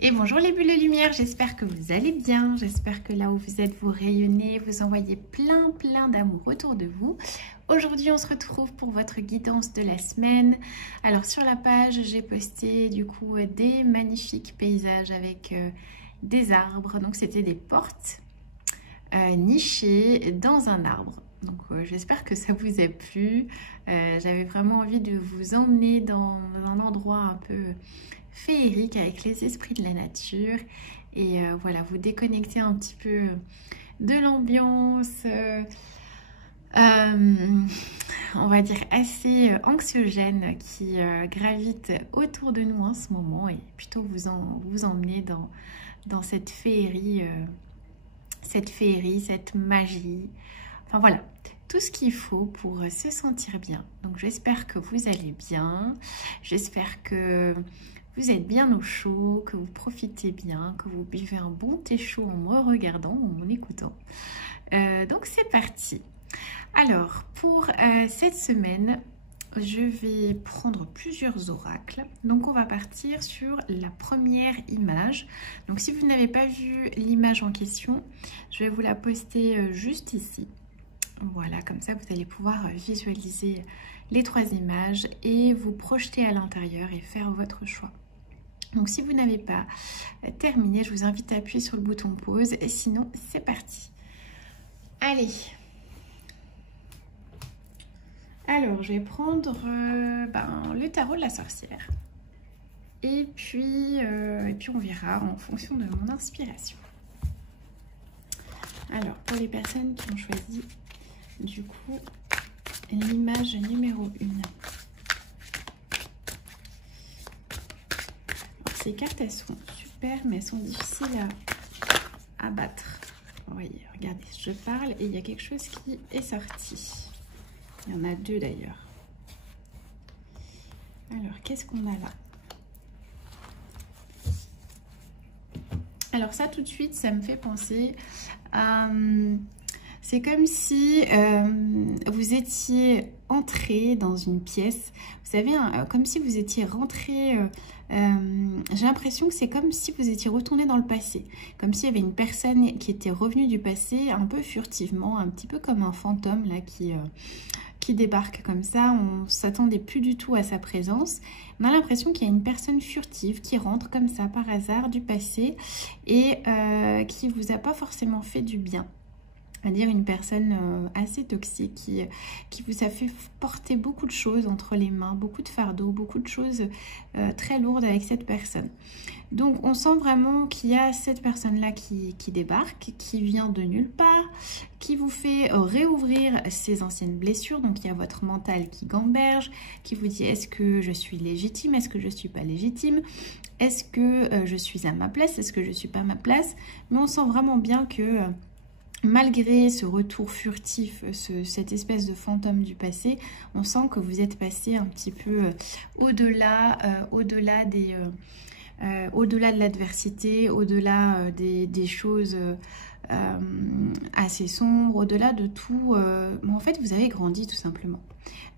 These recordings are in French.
Et bonjour les bulles de lumière, j'espère que vous allez bien, j'espère que là où vous êtes, vous rayonnez, vous envoyez plein d'amour autour de vous. Aujourd'hui, on se retrouve pour votre guidance de la semaine. Alors sur la page, j'ai posté du coup des magnifiques paysages avec des arbres. Donc c'était des portes nichées dans un arbre. Donc j'espère que ça vous a plu. J'avais vraiment envie de vous emmener dans un endroit un peu féerique avec les esprits de la nature et voilà, vous déconnecter un petit peu de l'ambiance on va dire assez anxiogène qui gravite autour de nous en ce moment, et plutôt vous emmener dans cette féerie, cette magie, enfin voilà, tout ce qu'il faut pour se sentir bien. Donc j'espère que vous allez bien, j'espère que vous êtes bien au chaud, que vous profitez bien, que vous buvez un bon thé chaud en me regardant ou en m'écoutant. Donc c'est parti. Alors pour cette semaine, je vais prendre plusieurs oracles. Donc on va partir sur la première image. Donc si vous n'avez pas vu l'image en question, je vais vous la poster juste ici. Voilà, comme ça vous allez pouvoir visualiser les trois images et vous projeter à l'intérieur et faire votre choix. Donc si vous n'avez pas terminé, je vous invite à appuyer sur le bouton pause et sinon c'est parti. Allez. Alors je vais prendre le tarot de la sorcière. Et puis on verra en fonction de mon inspiration. Alors pour les personnes qui ont choisi du coup l'image numéro 1. Ces cartes, elles sont super, mais elles sont difficiles à battre. Vous voyez, regardez, je parle et il y a quelque chose qui est sorti. Il y en a deux d'ailleurs. Alors, qu'est-ce qu'on a là? Alors ça, tout de suite, ça me fait penser à... C'est comme si vous étiez entré dans une pièce. Vous savez, comme si vous étiez rentré... j'ai l'impression que c'est comme si vous étiez retourné dans le passé. Comme s'il y avait une personne qui était revenue du passé un peu furtivement, un petit peu comme un fantôme là qui débarque comme ça. On ne s'attendait plus du tout à sa présence. On a l'impression qu'il y a une personne furtive qui rentre comme ça par hasard du passé et qui ne vous a pas forcément fait du bien. C'est-à-dire une personne assez toxique qui vous a fait porter beaucoup de choses entre les mains, beaucoup de fardeaux, beaucoup de choses très lourdes avec cette personne. Donc on sent vraiment qu'il y a cette personne-là qui débarque, qui vient de nulle part, qui vous fait réouvrir ses anciennes blessures. Donc il y a votre mental qui gamberge, qui vous dit est-ce que je suis légitime, est-ce que je ne suis pas légitime, est-ce que je suis à ma place, est-ce que je ne suis pas à ma place. Mais on sent vraiment bien que... malgré ce retour furtif, cette espèce de fantôme du passé, on sent que vous êtes passé un petit peu au-delà de l'adversité, au-delà des choses assez sombres, au-delà de tout. En fait, vous avez grandi tout simplement.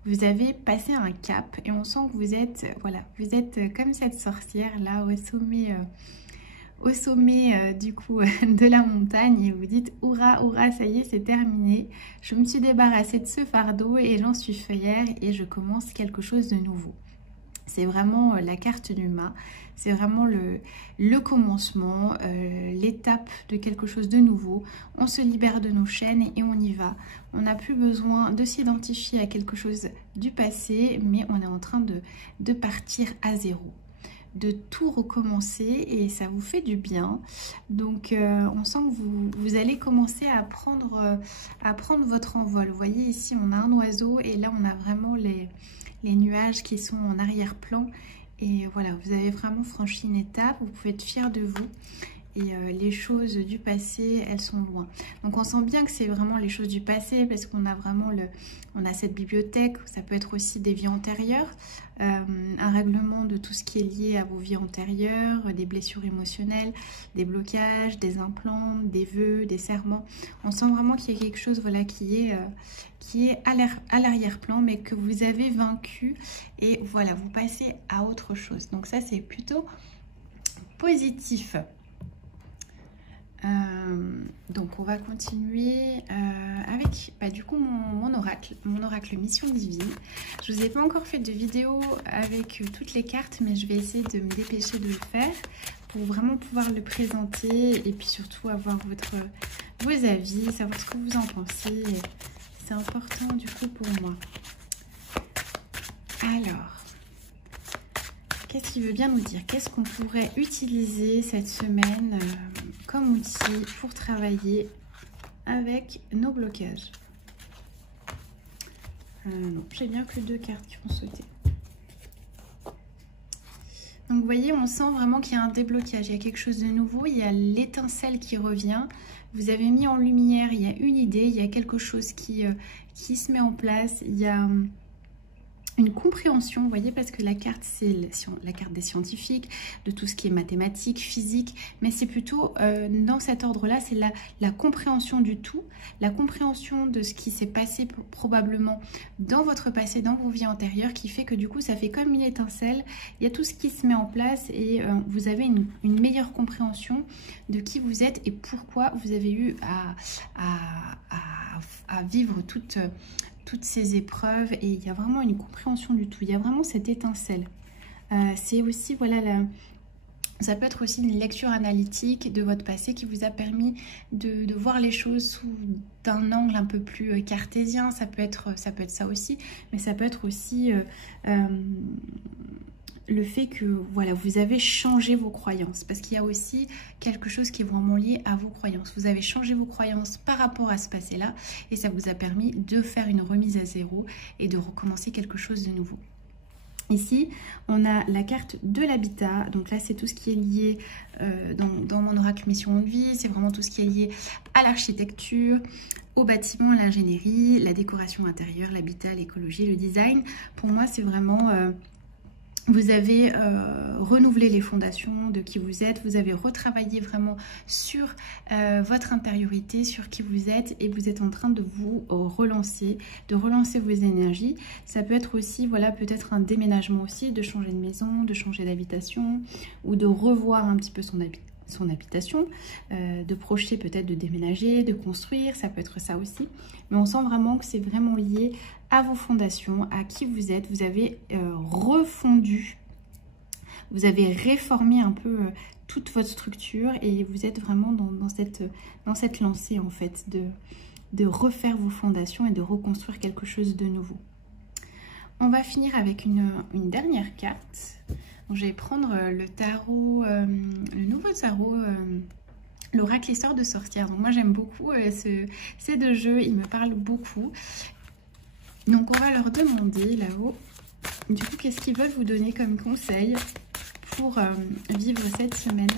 Vous avez passé un cap et on sent que vous êtes, voilà, vous êtes comme cette sorcière là au sommet du coup de la montagne et vous dites hurrah, hurrah, ça y est, c'est terminé. Je me suis débarrassée de ce fardeau et j'en suis fière et je commence quelque chose de nouveau. C'est vraiment la carte du mât, c'est vraiment le commencement, l'étape de quelque chose de nouveau. On se libère de nos chaînes et on y va. On n'a plus besoin de s'identifier à quelque chose du passé, mais on est en train de partir à zéro, de tout recommencer et ça vous fait du bien. Donc on sent que vous allez commencer à prendre votre envol. Vous voyez ici on a un oiseau et là on a vraiment les nuages qui sont en arrière-plan et voilà, vous avez vraiment franchi une étape, vous pouvez être fiers de vous. Et les choses du passé, elles sont loin. Donc on sent bien que c'est vraiment les choses du passé parce qu'on a vraiment on a cette bibliothèque. Ça peut être aussi des vies antérieures, un règlement de tout ce qui est lié à vos vies antérieures, des blessures émotionnelles, des blocages, des implants, des vœux, des serments. On sent vraiment qu'il y a quelque chose voilà, qui est à l'arrière-plan mais que vous avez vaincu et voilà, vous passez à autre chose. Donc ça c'est plutôt positif. Donc on va continuer avec du coup mon oracle mission divine. Je vous ai pas encore fait de vidéo avec toutes les cartes, mais je vais essayer de me dépêcher de le faire pour vraiment pouvoir le présenter et puis surtout avoir vos avis, savoir ce que vous en pensez. C'est important du coup pour moi. Alors, qu'est-ce qu'il veut bien nous dire? Qu'est-ce qu'on pourrait utiliser cette semaine comme outil pour travailler avec nos blocages? Non, j'ai bien que 2 cartes qui vont sauter. Donc vous voyez, on sent vraiment qu'il y a un déblocage, il y a quelque chose de nouveau, il y a l'étincelle qui revient. Vous avez mis en lumière, il y a une idée, il y a quelque chose qui se met en place, il y a une compréhension, vous voyez, parce que la carte, c'est la carte des scientifiques, de tout ce qui est mathématiques, physique, mais c'est plutôt dans cet ordre-là, c'est la compréhension du tout, la compréhension de ce qui s'est passé probablement dans votre passé, dans vos vies antérieures, qui fait que du coup, ça fait comme une étincelle, il y a tout ce qui se met en place et vous avez une meilleure compréhension de qui vous êtes et pourquoi vous avez eu à vivre toutes ces épreuves, et il y a vraiment une compréhension du tout, il y a vraiment cette étincelle. C'est aussi, voilà, ça peut être aussi une lecture analytique de votre passé qui vous a permis de voir les choses sous d'un angle un peu plus cartésien. Ça peut être ça aussi, mais ça peut être aussi le fait que voilà, vous avez changé vos croyances, parce qu'il y a aussi quelque chose qui est vraiment lié à vos croyances. Vous avez changé vos croyances par rapport à ce passé-là et ça vous a permis de faire une remise à zéro et de recommencer quelque chose de nouveau. Ici, on a la carte de l'habitat. Donc là, c'est tout ce qui est lié dans mon oracle mission de vie. C'est vraiment tout ce qui est lié à l'architecture, au bâtiment, à l'ingénierie, la décoration intérieure, l'habitat, l'écologie, le design. Pour moi, c'est vraiment... vous avez renouvelé les fondations de qui vous êtes, vous avez retravaillé vraiment sur votre intériorité, sur qui vous êtes, et vous êtes en train de vous relancer, de relancer vos énergies. Ça peut être aussi, voilà, peut-être un déménagement aussi, de changer de maison, de changer d'habitation, ou de revoir un petit peu son habitation, de projeter peut-être de déménager, de construire, ça peut être ça aussi. Mais on sent vraiment que c'est vraiment lié à vos fondations, à qui vous êtes. Vous avez refondu, vous avez réformé un peu toute votre structure et vous êtes vraiment dans cette lancée en fait de refaire vos fondations et de reconstruire quelque chose de nouveau. On va finir avec une dernière carte. Donc, je vais prendre le tarot, le nouveau tarot, l'oracle Histoire de sorcière. Donc moi j'aime beaucoup ces 2 jeux, ils me parlent beaucoup. Donc on va leur demander là-haut, du coup, qu'est-ce qu'ils veulent vous donner comme conseil pour vivre cette semaine.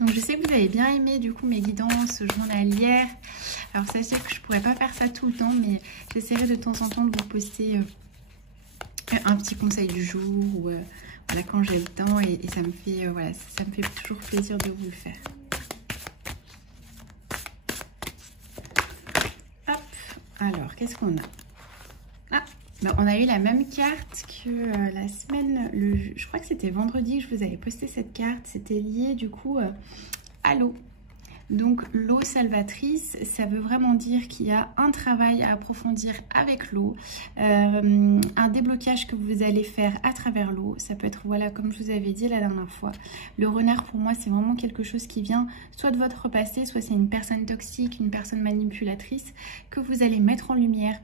Donc je sais que vous avez bien aimé du coup mes guidances journalières. Alors sachez que je pourrais pas faire ça tout le temps, mais j'essaierai de temps en temps de vous poster un petit conseil du jour ou voilà, quand j'ai le temps, et ça me fait voilà, ça me fait toujours plaisir de vous le faire. Hop, alors qu'est-ce qu'on a? Ah, ben, on a eu la même carte que la semaine, je crois que c'était vendredi que je vous avais posté cette carte. C'était lié du coup à l'eau. Donc l'eau salvatrice, ça veut vraiment dire qu'il y a un travail à approfondir avec l'eau, un déblocage que vous allez faire à travers l'eau. Ça peut être, voilà, comme je vous avais dit la dernière fois, le renard pour moi c'est vraiment quelque chose qui vient soit de votre passé, soit c'est une personne toxique, une personne manipulatrice que vous allez mettre en lumière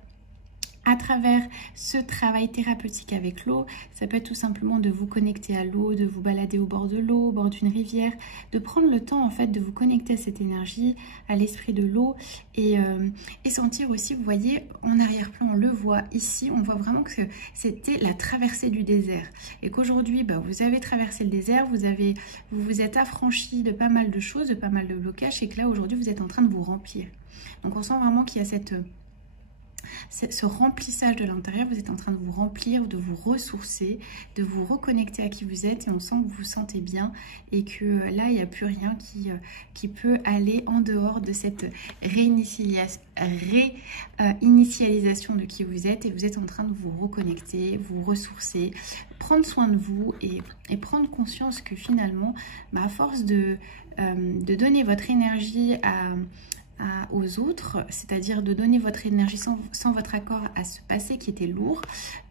à travers ce travail thérapeutique avec l'eau. Ça peut être tout simplement de vous connecter à l'eau, de vous balader au bord de l'eau, au bord d'une rivière, de prendre le temps en fait de vous connecter à cette énergie, à l'esprit de l'eau, et sentir aussi, vous voyez, en arrière-plan, on le voit ici, on voit vraiment que c'était la traversée du désert, et qu'aujourd'hui, bah, vous avez traversé le désert, vous vous êtes affranchi de pas mal de choses, de pas mal de blocages, et que là, aujourd'hui, vous êtes en train de vous remplir. Donc, on sent vraiment qu'il y a ce remplissage de l'intérieur, vous êtes en train de vous remplir, de vous ressourcer, de vous reconnecter à qui vous êtes et on sent que vous vous sentez bien et que là, il n'y a plus rien qui peut aller en dehors de cette réinitialisation de qui vous êtes et vous êtes en train de vous reconnecter, vous ressourcer, prendre soin de vous et prendre conscience que finalement, à force de donner votre énergie aux autres, c'est-à-dire de donner votre énergie sans votre accord à ce passé qui était lourd,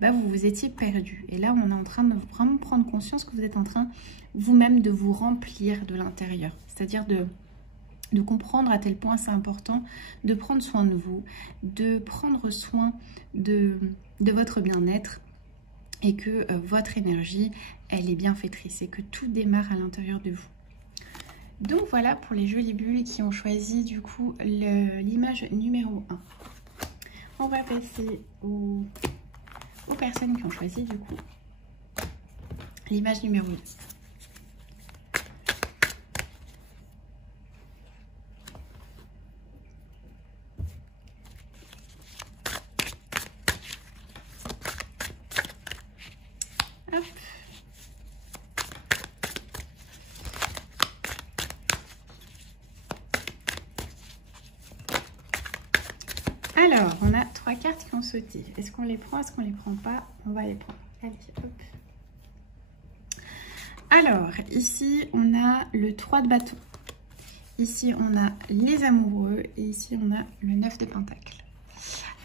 vous vous étiez perdu. Et là, on est en train de vraiment prendre conscience que vous êtes en train vous-même de vous remplir de l'intérieur. C'est-à-dire de comprendre à tel point c'est important de prendre soin de vous, de prendre soin de votre bien-être et que votre énergie, elle est bienfaitrice et que tout démarre à l'intérieur de vous. Donc voilà pour les jolies bulles qui ont choisi du coup l'image numéro 1. On va passer aux personnes qui ont choisi du coup l'image numéro 2. Hop. Alors, on a 3 cartes qui ont sauté. Est-ce qu'on les prend? Est-ce qu'on les prend pas? On va les prendre. Allez, hop. Alors, ici, on a le 3 de bâton. Ici, on a les amoureux. Et ici, on a le 9 de pentacle.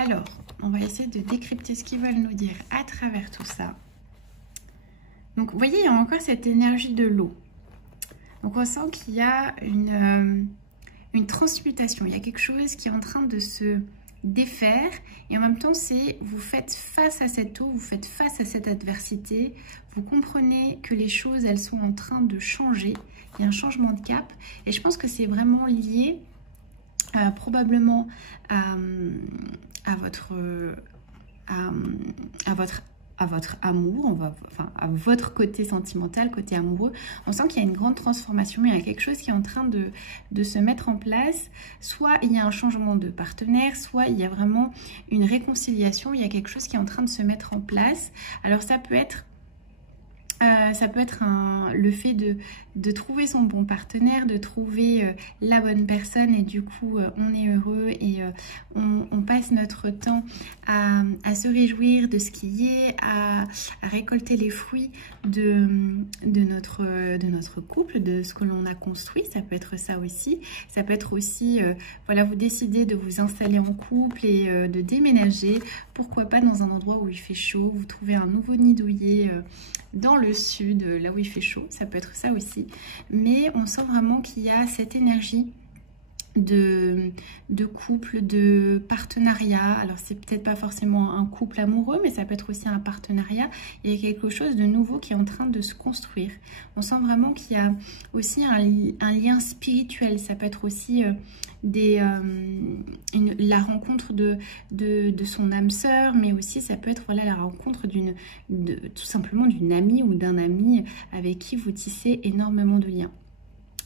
Alors, on va essayer de décrypter ce qu'ils veulent nous dire à travers tout ça. Donc, vous voyez, il y a encore cette énergie de l'eau. Donc, on sent qu'il y a une transmutation. Il y a quelque chose qui est en train de se défaire et en même temps c'est vous faites face à cette eau, vous faites face à cette adversité, vous comprenez que les choses elles sont en train de changer, il y a un changement de cap et je pense que c'est vraiment lié probablement à votre amour, à votre côté sentimental, côté amoureux. On sent qu'il y a une grande transformation, il y a quelque chose qui est en train de se mettre en place. Soit il y a un changement de partenaire, soit il y a vraiment une réconciliation, il y a quelque chose qui est en train de se mettre en place. Alors ça peut être le fait de trouver son bon partenaire, de trouver la bonne personne et du coup on est heureux et on passe notre temps à se réjouir de ce qui est, à récolter les fruits de notre couple, de ce que l'on a construit. Ça peut être ça aussi. Ça peut être aussi, voilà, vous décidez de vous installer en couple et de déménager. Pourquoi pas dans un endroit où il fait chaud, vous trouvez un nouveau nid douillet dans le sud, là où il fait chaud, ça peut être ça aussi. Mais on sent vraiment qu'il y a cette énergie de couple, de partenariat. Alors c'est peut-être pas forcément un couple amoureux, mais ça peut être aussi un partenariat. Il y a quelque chose de nouveau qui est en train de se construire. On sent vraiment qu'il y a aussi un lien spirituel. Ça peut être aussi la rencontre de son âme sœur, mais aussi ça peut être voilà, la rencontre tout simplement d'une amie ou d'un ami avec qui vous tissez énormément de liens.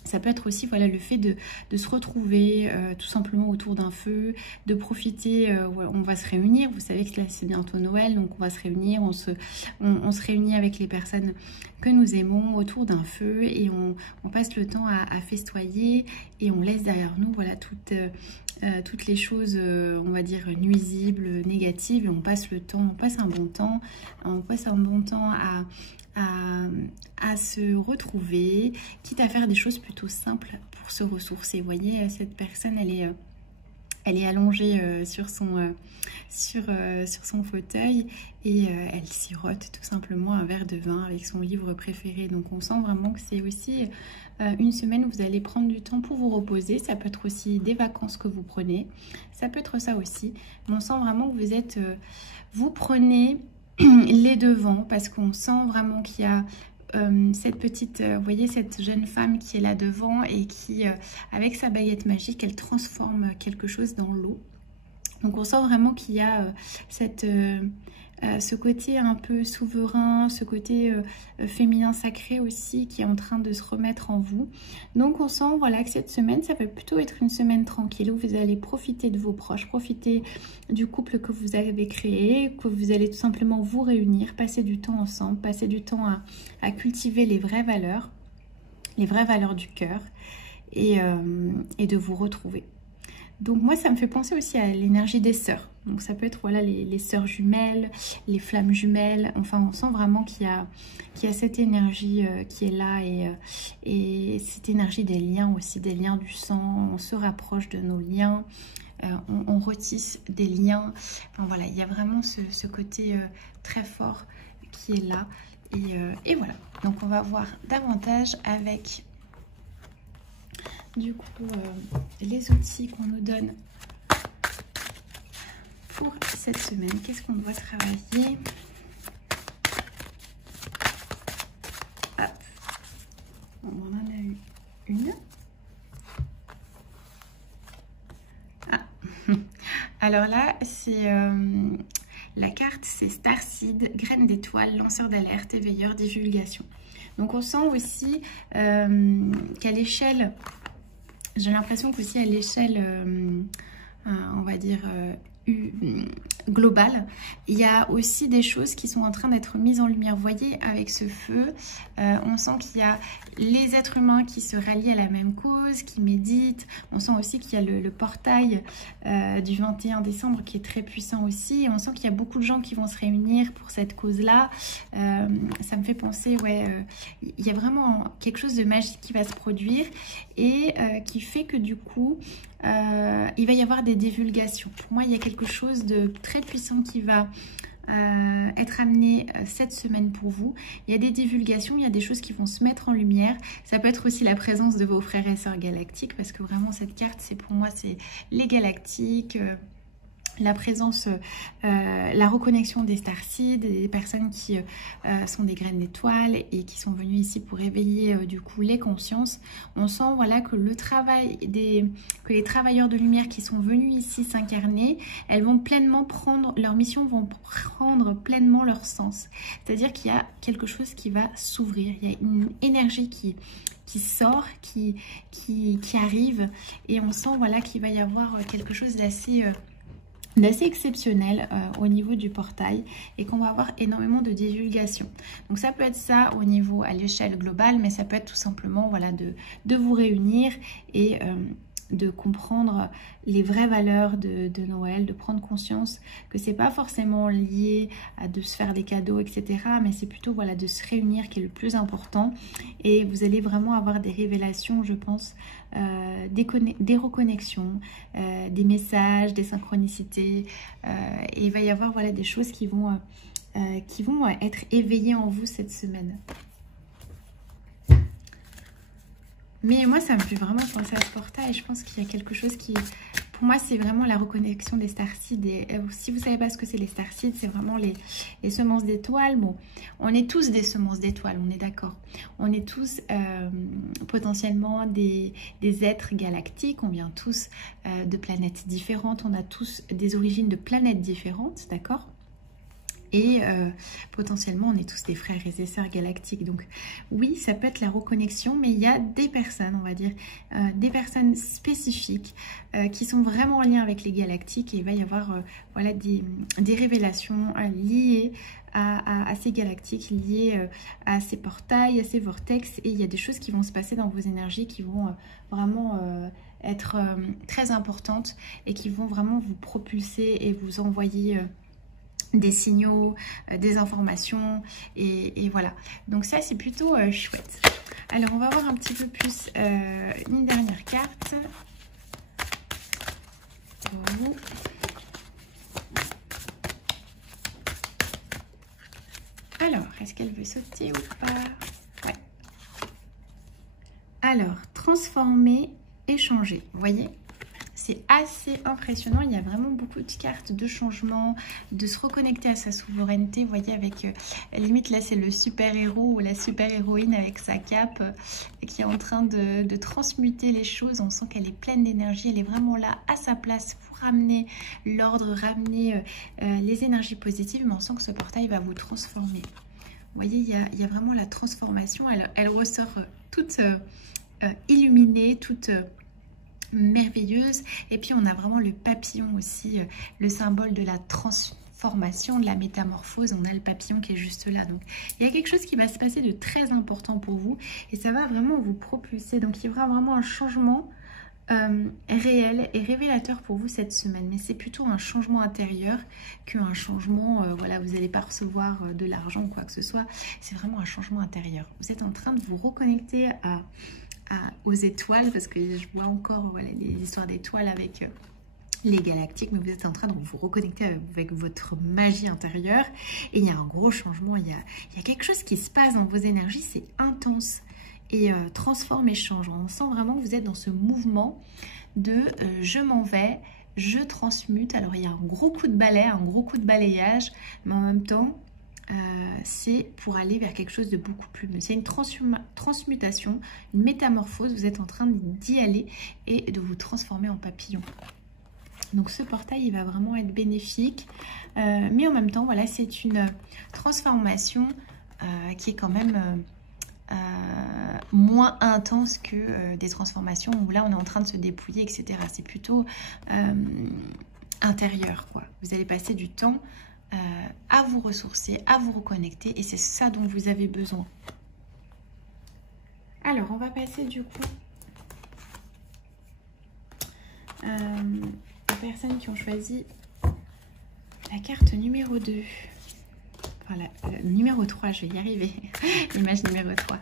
Ça peut être aussi voilà, le fait de se retrouver tout simplement autour d'un feu, de profiter, on va se réunir, vous savez que là c'est bientôt Noël, donc on va se réunir, on se réunit avec les personnes que nous aimons autour d'un feu et on passe le temps à festoyer et on laisse derrière nous voilà, toutes les choses, on va dire, nuisibles, négatives et on passe un bon temps à se retrouver, quitte à faire des choses plutôt simples pour se ressourcer. Vous voyez, cette personne, elle est allongée sur son fauteuil et elle sirote tout simplement un verre de vin avec son livre préféré. Donc on sent vraiment que c'est aussi une semaine où vous allez prendre du temps pour vous reposer. Ça peut être aussi des vacances que vous prenez. Ça peut être ça aussi. Mais on sent vraiment que vous prenez les devants parce qu'on sent vraiment qu'il y a cette petite, vous voyez, cette jeune femme qui est là devant et qui, avec sa baguette magique, elle transforme quelque chose dans l'eau. Donc on sent vraiment qu'il y a ce côté un peu souverain, ce côté féminin sacré aussi qui est en train de se remettre en vous. Donc on sent voilà que cette semaine, ça va plutôt être une semaine tranquille où vous allez profiter de vos proches, profiter du couple que vous avez créé, que vous allez tout simplement vous réunir, passer du temps ensemble, passer du temps à cultiver les vraies valeurs du cœur et de vous retrouver. Donc moi, ça me fait penser aussi à l'énergie des sœurs. Donc ça peut être voilà les sœurs jumelles, les flammes jumelles. Enfin, on sent vraiment qu'il y a cette énergie qui est là et cette énergie des liens aussi, des liens du sang. On se rapproche de nos liens, on retisse des liens. Enfin voilà, il y a vraiment ce côté très fort qui est là. Et voilà, donc on va voir davantage avec du coup les outils qu'on nous donne pour cette semaine. Qu'est-ce qu'on doit travailler? Hop. On en a eu une. Ah. Alors là, c'est la carte, c'est Starseed, graine d'étoile, lanceur d'alerte, éveilleur, divulgation. Donc on sent aussi qu'à l'échelle, j'ai l'impression qu'aussi à l'échelle, on va dire, globale, il y a aussi des choses qui sont en train d'être mises en lumière. Vous voyez, avec ce feu, on sent qu'il y a les êtres humains qui se rallient à la même cause, qui méditent. On sent aussi qu'il y a le portail du 21 décembre qui est très puissant aussi. Et on sent qu'il y a beaucoup de gens qui vont se réunir pour cette cause-là. Ça me fait penser, ouais, il y a vraiment quelque chose de magique qui va se produire et qui fait que du coup, il va y avoir des divulgations. Pour moi, il y a quelque chose de très puissant qui va être amené cette semaine pour vous. Il y a des divulgations, il y a des choses qui vont se mettre en lumière. Ça peut être aussi la présence de vos frères et sœurs galactiques, parce que vraiment cette carte, c'est pour moi, c'est les galactiques, la présence, la reconnexion des starseeds, des personnes qui sont des graines d'étoiles et qui sont venues ici pour éveiller du coup les consciences. On sent voilà que le travail que les travailleurs de lumière qui sont venus ici s'incarner, elles vont pleinement prendre, leurs missions vont prendre pleinement leur sens. C'est-à-dire qu'il y a quelque chose qui va s'ouvrir, il y a une énergie qui sort, qui arrive et on sent voilà qu'il va y avoir quelque chose d'assez exceptionnel au niveau du portail et qu'on va avoir énormément de divulgation. Donc ça peut être ça au niveau à l'échelle globale, mais ça peut être tout simplement voilà de vous réunir et de comprendre les vraies valeurs de Noël, de prendre conscience que c'est pas forcément lié à de se faire des cadeaux, etc. Mais c'est plutôt voilà de se réunir qui est le plus important. Et vous allez vraiment avoir des révélations, je pense, des reconnexions, des messages, des synchronicités. Et il va y avoir voilà des choses qui vont être éveillées en vous cette semaine. Mais moi, ça me fait vraiment penser à ce portail. Je pense qu'il y a quelque chose qui... Pour moi, c'est vraiment la reconnexion des starseeds. Et si vous ne savez pas ce que c'est les starseeds, c'est vraiment les semences d'étoiles. Bon, on est tous des semences d'étoiles, on est d'accord. On est tous potentiellement des êtres galactiques. On vient tous de planètes différentes. On a tous des origines de planètes différentes, d'accord ? Et potentiellement, on est tous des frères et des sœurs galactiques. Donc oui, ça peut être la reconnexion, mais il y a des personnes, on va dire, des personnes spécifiques qui sont vraiment en lien avec les galactiques. Et il va y avoir voilà, des révélations liées à ces galactiques, liées à ces portails, à ces vortex. Et il y a des choses qui vont se passer dans vos énergies qui vont vraiment... être très importantes et qui vont vraiment vous propulser et vous envoyer... des signaux, des informations et voilà. Donc ça c'est plutôt chouette. Alors on va voir un petit peu plus une dernière carte. Oh. Alors, est-ce qu'elle veut sauter ou pas? Ouais. Alors, transformer, échanger. Vous voyez? c'est assez impressionnant. Il y a vraiment beaucoup de cartes de changement, de se reconnecter à sa souveraineté. Vous voyez, avec limite là, c'est le super-héros ou la super-héroïne avec sa cape qui est en train de transmuter les choses. On sent qu'elle est pleine d'énergie. Elle est vraiment là à sa place pour ramener l'ordre, ramener les énergies positives. Mais on sent que ce portail va vous transformer. Vous voyez, il y a vraiment la transformation. Elle ressort toute illuminée, toute merveilleuse. Et puis on a vraiment le papillon aussi, le symbole de la transformation, de la métamorphose. On a le papillon qui est juste là. Donc il y a quelque chose qui va se passer de très important pour vous et ça va vraiment vous propulser. Donc il y aura vraiment un changement réel et révélateur pour vous cette semaine, mais c'est plutôt un changement intérieur qu'un changement, voilà, vous n'allez pas recevoir de l'argent ou quoi que ce soit. C'est vraiment un changement intérieur. Vous êtes en train de vous reconnecter aux étoiles, parce que je vois encore, voilà, les histoires d'étoiles avec les galactiques, mais vous êtes en train de vous reconnecter avec votre magie intérieure et il y a un gros changement, il y a quelque chose qui se passe dans vos énergies, c'est intense et transforme et change. On sent vraiment que vous êtes dans ce mouvement de je m'en vais, je transmute. Alors il y a un gros coup de balai, un gros coup de balayage, mais en même temps c'est pour aller vers quelque chose de beaucoup plus mieux. C'est une transmutation, une métamorphose. Vous êtes en train d'y aller et de vous transformer en papillon. Donc ce portail, il va vraiment être bénéfique. Mais en même temps, voilà, c'est une transformation qui est quand même moins intense que des transformations où là, on est en train de se dépouiller, etc. C'est plutôt intérieur, quoi. Vous allez passer du temps à vous ressourcer, à vous reconnecter et c'est ça dont vous avez besoin. Alors, on va passer du coup aux personnes qui ont choisi la carte numéro 2. Enfin, numéro 3, je vais y arriver. L'image numéro 3.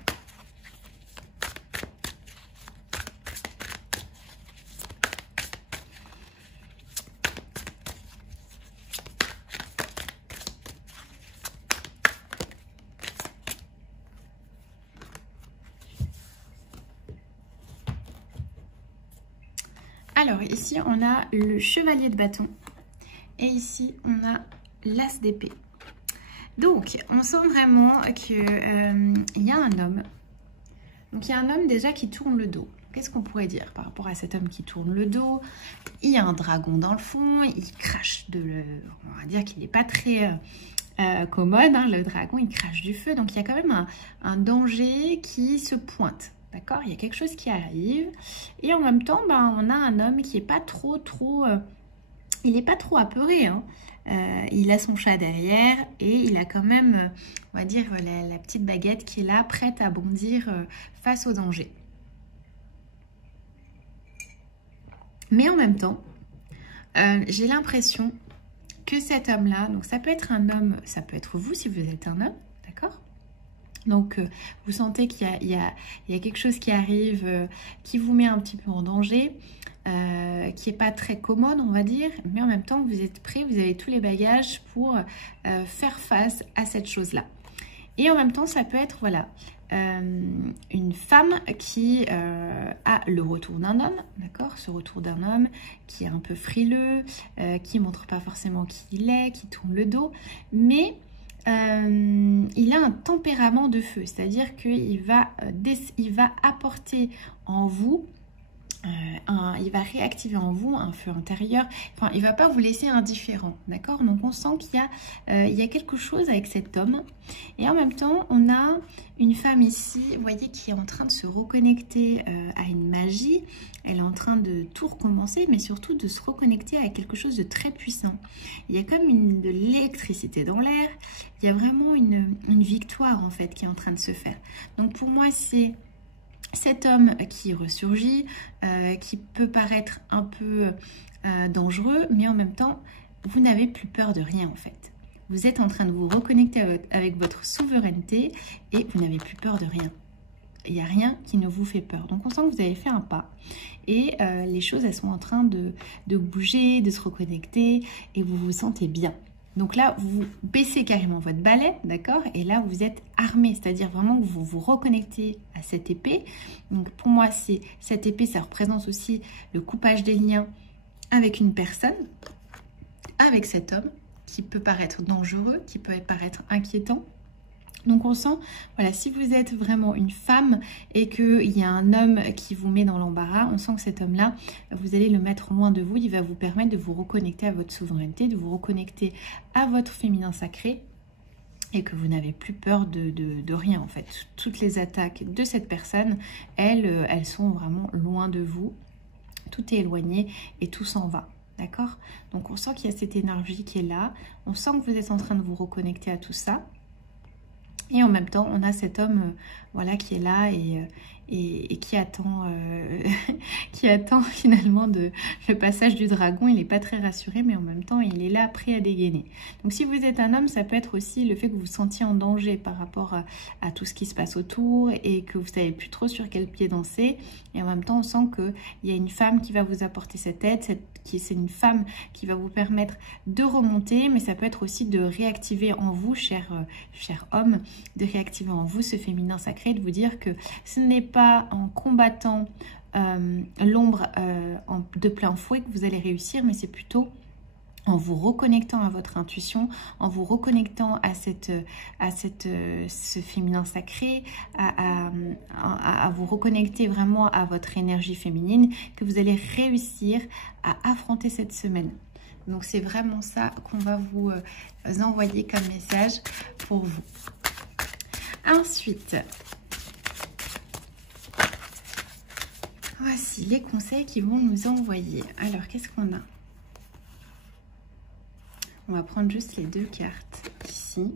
Alors ici on a le chevalier de bâton et ici on a l'as d'épée. Donc on sent vraiment qu'il y a un homme. Donc il y a un homme déjà qui tourne le dos. Qu'est-ce qu'on pourrait dire par rapport à cet homme qui tourne le dos? Il y a un dragon dans le fond, il crache on va dire qu'il n'est pas très commode, hein, le dragon, il crache du feu. Donc il y a quand même un danger qui se pointe. D'accord, il y a quelque chose qui arrive et en même temps, ben, on a un homme qui est pas trop, il n'est pas trop apeuré. Hein. Il a son chat derrière et il a quand même, on va dire, la petite baguette qui est là, prête à bondir face au danger. Mais en même temps, j'ai l'impression que cet homme-là, donc ça peut être un homme, ça peut être vous si vous êtes un homme, d'accord ? Donc, vous sentez qu'il y a quelque chose qui arrive, qui vous met un petit peu en danger, qui n'est pas très commode, on va dire, mais en même temps, vous êtes prêt, vous avez tous les bagages pour faire face à cette chose-là. Et en même temps, ça peut être, voilà, une femme qui a le retour d'un homme, d'accord? Ce retour d'un homme qui est un peu frileux, qui ne montre pas forcément qui il est, qui tourne le dos, mais il a un tempérament de feu, c'est-à-dire qu'il va, apporter en vous, il va réactiver en vous un feu intérieur, enfin il ne va pas vous laisser indifférent, d'accord? Donc on sent qu'il y a quelque chose avec cet homme et en même temps on a une femme ici, vous voyez, qui est en train de se reconnecter à une magie, elle est en train de tout recommencer mais surtout de se reconnecter à quelque chose de très puissant. Il y a comme de l'électricité dans l'air, il y a vraiment une victoire en fait qui est en train de se faire. Donc pour moi c'est cet homme qui ressurgit, qui peut paraître un peu dangereux, mais en même temps, vous n'avez plus peur de rien en fait. Vous êtes en train de vous reconnecter avec votre souveraineté et vous n'avez plus peur de rien. Il n'y a rien qui ne vous fait peur. Donc on sent que vous avez fait un pas et les choses, elles sont en train de bouger, de se reconnecter et vous vous sentez bien. Donc là, vous baissez carrément votre balai, d'accord? Et là, vous êtes armé, c'est-à-dire vraiment que vous vous reconnectez à cette épée. Donc pour moi, cette épée, ça représente aussi le coupage des liens avec une personne, avec cet homme, qui peut paraître dangereux, qui peut paraître inquiétant. Donc on sent, voilà, si vous êtes vraiment une femme et qu'il y a un homme qui vous met dans l'embarras, on sent que cet homme-là, vous allez le mettre loin de vous. Il va vous permettre de vous reconnecter à votre souveraineté, de vous reconnecter à votre féminin sacré et que vous n'avez plus peur de rien en fait. Toutes les attaques de cette personne, elles sont vraiment loin de vous. Tout est éloigné et tout s'en va. D'accord? Donc on sent qu'il y a cette énergie qui est là. On sent que vous êtes en train de vous reconnecter à tout ça. Et en même temps, on a cet homme voilà, qui est là et qui attend, qui attend finalement le passage du dragon. Il n'est pas très rassuré, mais en même temps, il est là prêt à dégainer. Donc si vous êtes un homme, ça peut être aussi le fait que vous vous sentiez en danger par rapport à tout ce qui se passe autour et que vous ne savez plus trop sur quel pied danser. Et en même temps, on sent qu'il y a une femme qui va vous apporter cette aide, c'est une femme qui va vous permettre de remonter, mais ça peut être aussi de réactiver en vous, cher homme, de réactiver en vous ce féminin sacré, de vous dire que ce n'est pas en combattant l'ombre de plein fouet que vous allez réussir, mais c'est plutôt en vous reconnectant à votre intuition, en vous reconnectant à ce féminin sacré, à vous reconnecter vraiment à votre énergie féminine, que vous allez réussir à affronter cette semaine. Donc c'est vraiment ça qu'on va vous envoyer comme message pour vous. Ensuite, voici les conseils qu'ils vont nous envoyer. Alors, qu'est-ce qu'on a? On va prendre juste les deux cartes ici.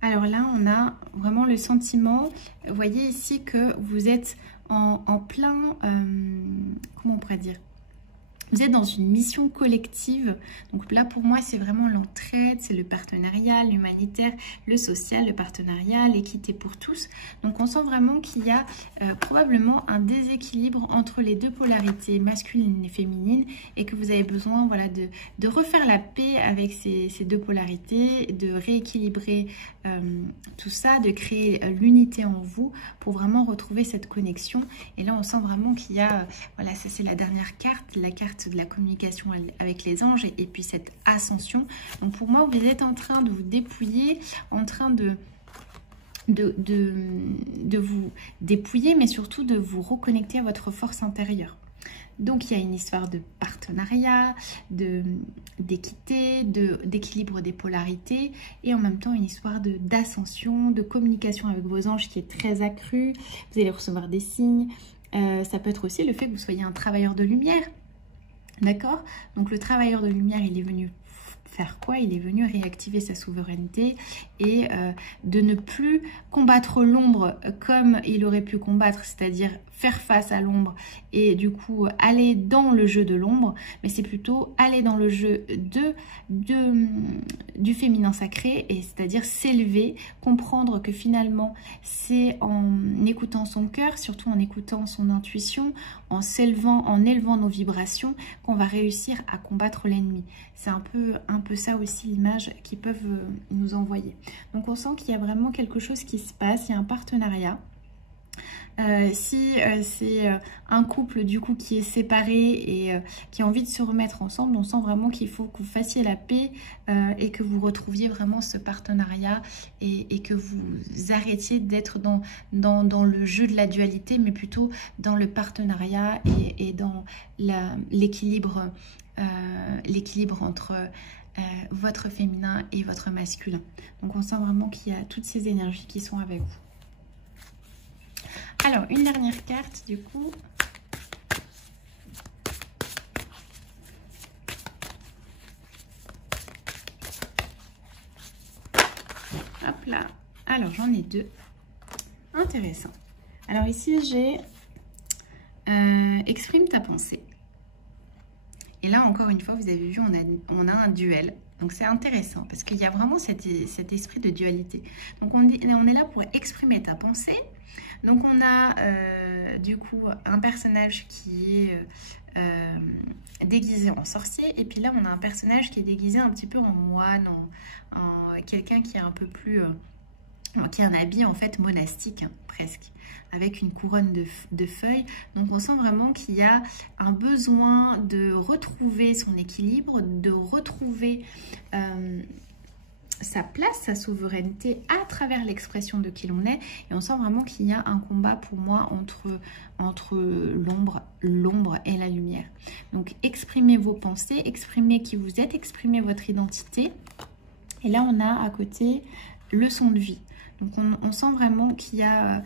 Alors là, on a vraiment le sentiment, vous voyez ici que vous êtes en plein, comment on pourrait dire? Vous êtes dans une mission collective. Donc là, pour moi, c'est vraiment l'entraide, c'est le partenariat, l'humanitaire, le social, le partenariat, l'équité pour tous. Donc on sent vraiment qu'il y a probablement un déséquilibre entre les deux polarités, masculine et féminine, et que vous avez besoin voilà, de refaire la paix avec ces deux polarités, de rééquilibrer tout ça, de créer l'unité en vous pour vraiment retrouver cette connexion. Et là, on sent vraiment qu'il y a, voilà, ça c'est la dernière carte, la carte de la communication avec les anges et puis cette ascension. Donc pour moi, vous êtes en train de vous dépouiller, en train de vous dépouiller, mais surtout de vous reconnecter à votre force intérieure. Donc il y a une histoire de partenariat, d'équité, d'équilibre des polarités et en même temps une histoire d'ascension, de communication avec vos anges qui est très accrue. Vous allez recevoir des signes. Ça peut être aussi le fait que vous soyez un travailleur de lumière. D'accord? Donc le travailleur de lumière, il est venu faire quoi? Il est venu réactiver sa souveraineté et de ne plus combattre l'ombre comme il aurait pu combattre, c'est-à-dire faire face à l'ombre et du coup aller dans le jeu de l'ombre, mais c'est plutôt aller dans le jeu du féminin sacré, et c'est-à-dire s'élever, comprendre que finalement c'est en écoutant son cœur, surtout en écoutant son intuition, en s'élevant, en élevant nos vibrations, qu'on va réussir à combattre l'ennemi. C'est un peu ça aussi l'image qu'ils peuvent nous envoyer. Donc on sent qu'il y a vraiment quelque chose qui se passe, il y a un partenariat. Si c'est un couple du coup qui est séparé et qui a envie de se remettre ensemble, on sent vraiment qu'il faut que vous fassiez la paix et que vous retrouviez vraiment ce partenariat et que vous arrêtiez d'être dans le jeu de la dualité, mais plutôt dans le partenariat et dans l'équilibre entre votre féminin et votre masculin. Donc on sent vraiment qu'il y a toutes ces énergies qui sont avec vous. Alors, une dernière carte, du coup. Hop là. Alors, j'en ai deux. Intéressant. Alors, ici, j'ai exprime ta pensée. Et là, encore une fois, vous avez vu, on a un duel. Donc, c'est intéressant parce qu'il y a vraiment cet esprit de dualité. Donc, on est là pour exprimer ta pensée. Donc on a du coup un personnage qui est déguisé en sorcier, et puis là on a un personnage qui est déguisé un petit peu en moine, en quelqu'un qui est un peu plus qui est un habit en fait monastique, hein, presque, avec une couronne de feuilles. Donc on sent vraiment qu'il y a un besoin de retrouver son équilibre, de retrouver sa place, sa souveraineté à travers l'expression de qui l'on est. Et on sent vraiment qu'il y a un combat pour moi entre l'ombre et la lumière. Donc exprimez vos pensées, exprimez qui vous êtes, exprimez votre identité. Et là on a à côté leçon de vie. Donc on sent vraiment qu'il y a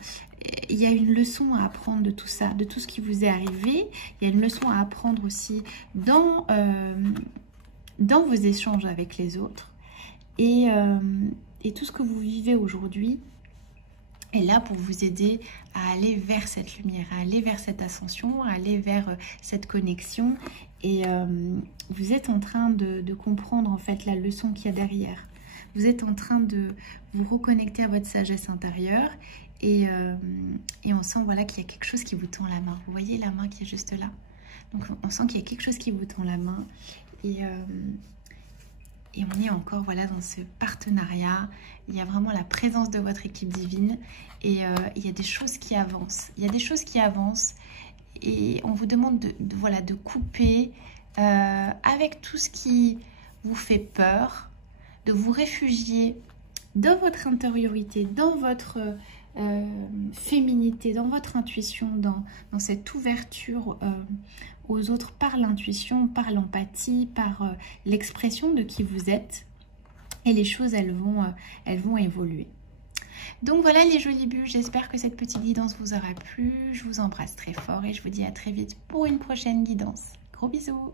une leçon à apprendre de tout ça, de tout ce qui vous est arrivé. Il y a une leçon à apprendre aussi dans vos échanges avec les autres. Et tout ce que vous vivez aujourd'hui est là pour vous aider à aller vers cette lumière, à aller vers cette ascension, à aller vers cette connexion. Et vous êtes en train de comprendre en fait la leçon qu'il y a derrière. Vous êtes en train de vous reconnecter à votre sagesse intérieure et on sent voilà, qu'il y a quelque chose qui vous tend la main. Vous voyez la main qui est juste là. Donc on sent qu'il y a quelque chose qui vous tend la main et on est encore voilà, dans ce partenariat. Il y a vraiment la présence de votre équipe divine et il y a des choses qui avancent. Il y a des choses qui avancent et on vous demande de couper avec tout ce qui vous fait peur, de vous réfugier dans votre intériorité, dans votre féminité, dans votre intuition, dans cette ouverture aux autres par l'intuition, par l'empathie, par l'expression de qui vous êtes. Et les choses, elles vont évoluer. Donc voilà les jolies bulles, j'espère que cette petite guidance vous aura plu. Je vous embrasse très fort et je vous dis à très vite pour une prochaine guidance. Gros bisous!